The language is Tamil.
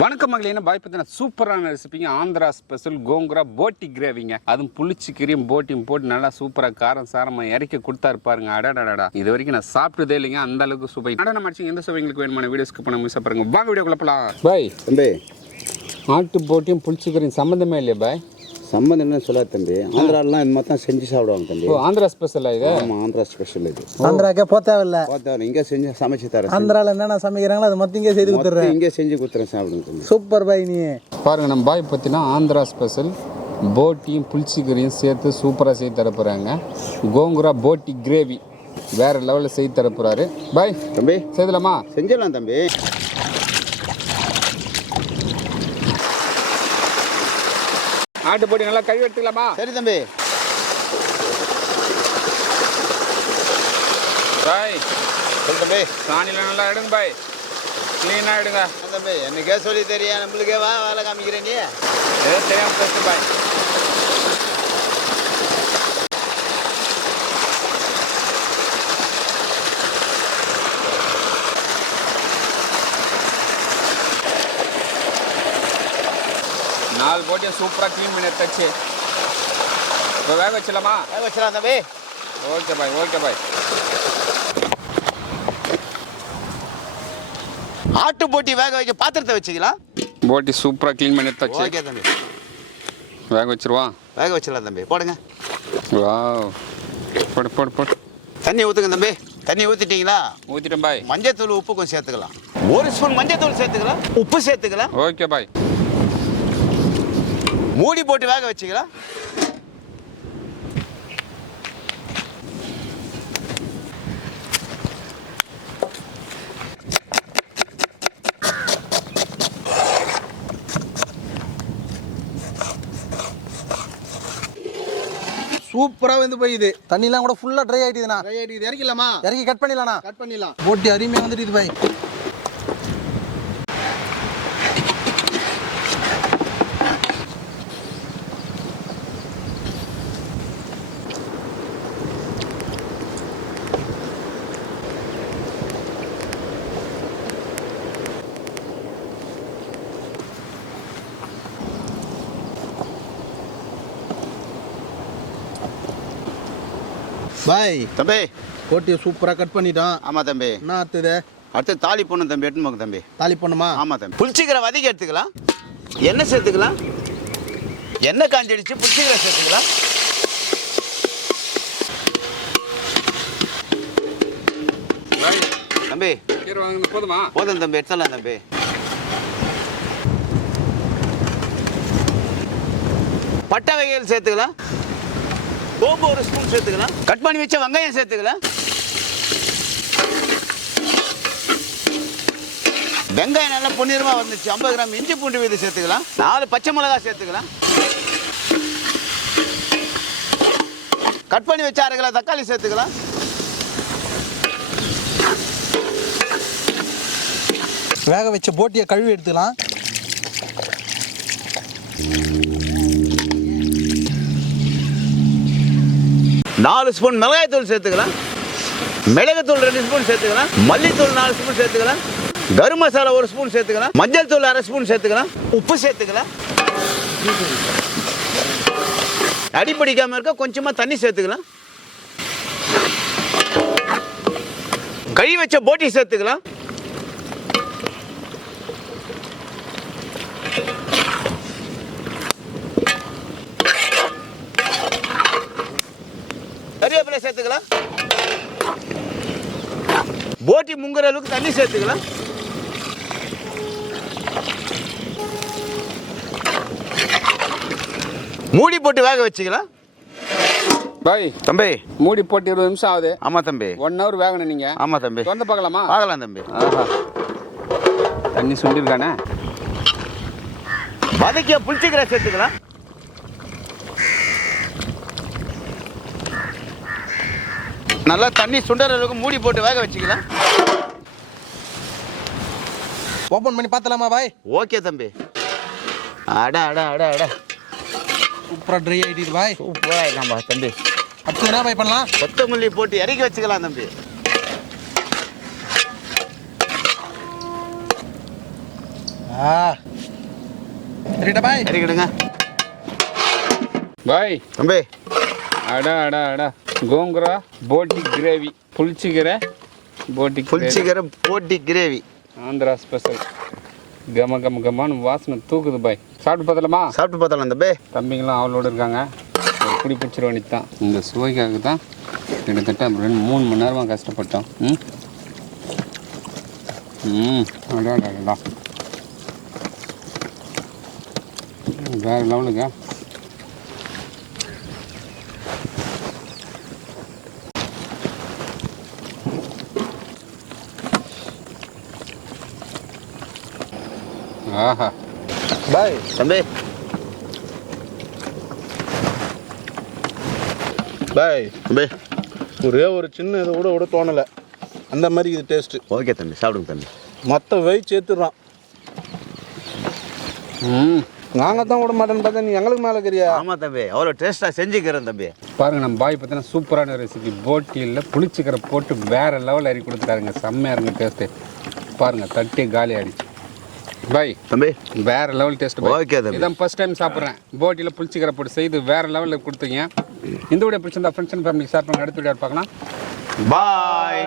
வணக்கம் மகளே, என்ன பாய் பத்தின சூப்பரான ரெசிபிங்க. ஆந்திரா ஸ்பெஷல் கோங்குரா போட்டி கிரேவிங்க. அதுவும் புளிச்சு கீரையும் போட்டியும் போட்டு நல்லா சூப்பரா காரம் சாரமா இறக்கி கொடுத்தாரு பாருங்க. அடாடாடா, இது வரைக்கும் நான் சாப்பிட்டதே இல்லைங்க, அந்த அளவுக்கு சுவை. அடா மடிச்சு எந்த சுவைங்களுக்கு வேணுமான வீடியோஸ்க்கு பண்ண மிஸ் பாருங்க. வாங்க வீடியோக்குள்ள போலாம். பாய் தம்பி, ஆட்டு போட்டியும் புளிச்சு கீரையும் சம்மந்தமே இல்லையா பாய்? சம்மந்தம் என்ன சொல்லாது தம்பி. ஆந்திராலாம் இந்த மாதிரி தான் செஞ்சு சாப்பிடுவாங்க தம்பி. ஆந்திரா ஸ்பெஷலா இது? ஆமாம், ஆந்திரா ஸ்பெஷல் இது. ஆந்திராக்கே போத்தேவில்லை, இங்கே செஞ்சு சமைச்சு தரேன். ஆந்திராவில் என்னென்ன சமைக்கிறாங்களோ அது மொத்தம் இங்கே செய்து கொடுத்துட்றேன். இங்கே செஞ்சு கொடுத்துறேன், சாப்பிடுங்க தம்பி. சூப்பர் பாய். நீ பாருங்க, நம்ம பாய் பற்றினா ஆந்திரா ஸ்பெஷல் போட்டியும் புளிச்சிக்கறியும் சேர்த்து சூப்பராக செய்து தரப்போகிறாங்க. கோங்குரா போட்டி கிரேவி வேறு லெவலில் செய்து தரப்போகிறாரு. பாய் தம்பி, செய்யலாமா? செஞ்சிடலாம் தம்பி. ஆட்டு போட்டி நல்லா கழுவி எடுத்துக்கலாமா? சரி தம்பி. பாய் சரி தம்பி, சாணியில் நல்லா எடுங்க பாய், க்ளீனாக எடுங்க தம்பி. என்னக்கே சொல்லி தெரியும், நம்மளுக்கே வேலை காமிக்கிறேன். நீ ஏதோ தெரியாமல் பேசு பாய். நாலு போட்டியும் சூப்பராக க்ளீன் பண்ணி எடுத்தாச்சு. இப்போ வேக வச்சிடலாமா? வேக வச்சிடலாம் தம்பி. Okay bye, okay bye. ஆட்டு போட்டி வேக வைக்க பாத்திரத்தை வச்சுக்கலாம். போட்டி சூப்பராக க்ளீன் பண்ணி எடுத்தாச்சு. ஓகே தம்பி, வேக வச்சிருவான். வேக வச்சிடலாம் தம்பி. போடுங்க. வாவ், போடு போடு போடு. தண்ணி ஊற்றுங்க தம்பி. தண்ணி ஊற்றிட்டீங்களா? ஊற்றிட்டேன் பாய். மஞ்சத்தூள் உப்பு கொஞ்சம் சேர்த்துக்கலாம். 1 ஸ்பூன் மஞ்சத்தூள் சேர்த்துக்கலாம், உப்பு சேர்த்துக்கலாம். Okay bye. மூடி போட்டு வேக வச்சுக்கலாம். சூப்பராக வந்து போய் இது தண்ணிலாம் கூட ஃபுல்லாக ட்ரை ஆகிட்டுதுண்ணா. ட்ரை ஆகிட்டு இறக்கலாமா? இறக்கி கட் பண்ணிடலாண்ணா. கட் பண்ணிடலாம். போட்டி அருமையாக வந்துட்டு இது பாய். பாய் தம்பி, போட்டியை சூப்பராக கட் பண்ணிட்டோம். ஆமாம் தம்பி. என்ன அடுத்தது? அடுத்து தாலி போடணும் தம்பி. எட்டுன்னு போங்க தம்பி. தாலி பண்ணுமா? ஆமாம் தம்பி. புளிச்சிக்கிற வதக்கி எடுத்துக்கலாம். எண்ணெய் சேர்த்துக்கலாம். எண்ணெய் காஞ்சடிச்சு புளிச்சிக்கிற சேர்த்துக்கலாம். தம்பி கீரை வாங்கின போதுமா? போதும் தம்பி, எடுத்துடலாம் தம்பி. பட்டை வகைகள் சேர்த்துக்கலாம். சோம்பு 1 ஸ்பூன் சேர்த்துக்கலாம். கட் பண்ணி வச்ச வெங்காயம் சேர்த்துக்கலாம். வெங்காயம் நல்லா பொன்னிறமா வந்துச்சு. 50 கிராம் இஞ்சி பூண்டு விழுது சேர்த்துக்கலாம். 4 பச்சை மிளகாய் சேர்த்துக்கலாம். கட் பண்ணி வச்ச 1/2 கிலோ தக்காளி சேர்த்துக்கலாம். வேக வச்ச போட்டியை கழுவி எடுத்துக்கலாம். நாலு ஸ்பூன் மிளகாய் தூள் சேர்த்துக்கலாம். மிளகுத்தூள் 2 ஸ்பூன் சேர்த்துக்கலாம். மல்லித்தூள் 4 ஸ்பூன் சேர்த்துக்கலாம். கரும் மசாலா 1 ஸ்பூன் சேர்த்துக்கலாம். மஞ்சள் தூள் 1/2 ஸ்பூன் சேர்த்துக்கலாம். உப்பு சேர்த்துக்கலாம். அடிப்பிடிக்காம இருக்க கொஞ்சமா தண்ணி சேர்த்துக்கலாம். கழுவி வச்ச போட்டி சேர்த்துக்கலாம். கறிவேப்பிலை சேர்த்துக்கலாம். போட்டி முங்குற அளவுக்கு தண்ணி சேர்த்துக்கலாம். மூடி போட்டு வேக வச்சுக்கலாம். பாய் தம்பி, மூடி போட்டு 20 நிமிஷம் ஆகுது. ஆமா தம்பி. 1 ஹவர் வேகணும் நீங்க. ஆமா தம்பி. திறந்து பார்க்கலாமா? பார்க்கலாம் தம்பி. ஆஹா, தண்ணி சுண்டிருக்கானே. வதக்கிய புளிச்சிக்கீரை சேர்த்துக்கலாம். நல்லா தண்ணி சுண்டற அளவுக்கு மூடி போட்டு வேக வச்சுக்கலாம். ஓப்பன் பண்ணி பார்த்தலாமா பாய்? ஓகே தம்பி. அட அட அட அட, சூப்பராக ட்ரை ஆகிடுது பாய். சூப்பராக ஆயிடலாம்பா தம்பி. அடுத்து என்ன பாய் பண்ணலாம்? கொத்தமல்லி போட்டு இறக்கி வச்சுக்கலாம் தம்பி. சரிடா பாய். இறக்கிடுங்க பாய் தம்பி. அடா அடா அடா கோங்குரா போட்டி கிரேவி புளிச்சிக்கிற போட்டி புளிச்சிக்கிற போட்டி கிரேவி ஆந்திரா ஸ்பெஷல். கம கம கமான்னு வாசனை தூக்குது பாய். சாப்பிட்டு பார்த்தலாமா? சாப்பிட்டு பார்த்தலாம் தம்பி. தம்பிங்களாம் அவளோட இருக்காங்க. ஒரு குடி பிடிச்சிட வேண்டியது தான். இந்த சுவைக்காக தான் கிட்டத்தட்ட 3 மணி நேரமாக கஷ்டப்பட்டோம். அடா அடா வேறு லெவலுங்க. ஆஹா பாய் தம்பி. பாய் தம்பி. ஒரே ஒரு சின்ன இது கூட தோணலை. அந்த மாதிரி இது டேஸ்ட்டு. ஓகே தம்பி, சாப்பிடுங்க தம்பி. மொத்த வெயிட் சேர்த்துடுறான். நாங்கள் தான் விட மாட்டேன்னு பார்த்தா நீ எங்களுக்கு மேலே இருக்கிறியா? ஆமாம் தம்பி, அவ்வளோ டேஸ்ட்டாக செஞ்சுக்கிறேன் தம்பி. பாருங்க, நம்ம பாய் பார்த்தீங்கன்னா சூப்பரான ரெசிபி. போட்டியில் புளிச்சிக்கிற போட்டு வேறு லெவல் அறி கொடுத்துட்டாருங்க. செம்மையாக இருங்க டேஸ்ட்டு. பாருங்கள், தட்டி காலி ஆகிடுச்சு பாய். தம்பி வேறு லெவல் டேஸ்ட். ஓகே தம்பி. இதான் ஃபர்ஸ்ட் டைம் சாப்பிட்றேன். போட்டியில் புளிச்சிக்கிற போட்டு செய்து வேறு லெவலில் கொடுத்தீங்க. இந்த வீடியோ பிடிச்சிருந்தா ஃப்ரெண்ட்ஸ் அண்ட் ஃபேமிலி ஷேர் பண்ணுங்க. அடுத்த வீடியோ பார்க்கலாம். பாய்.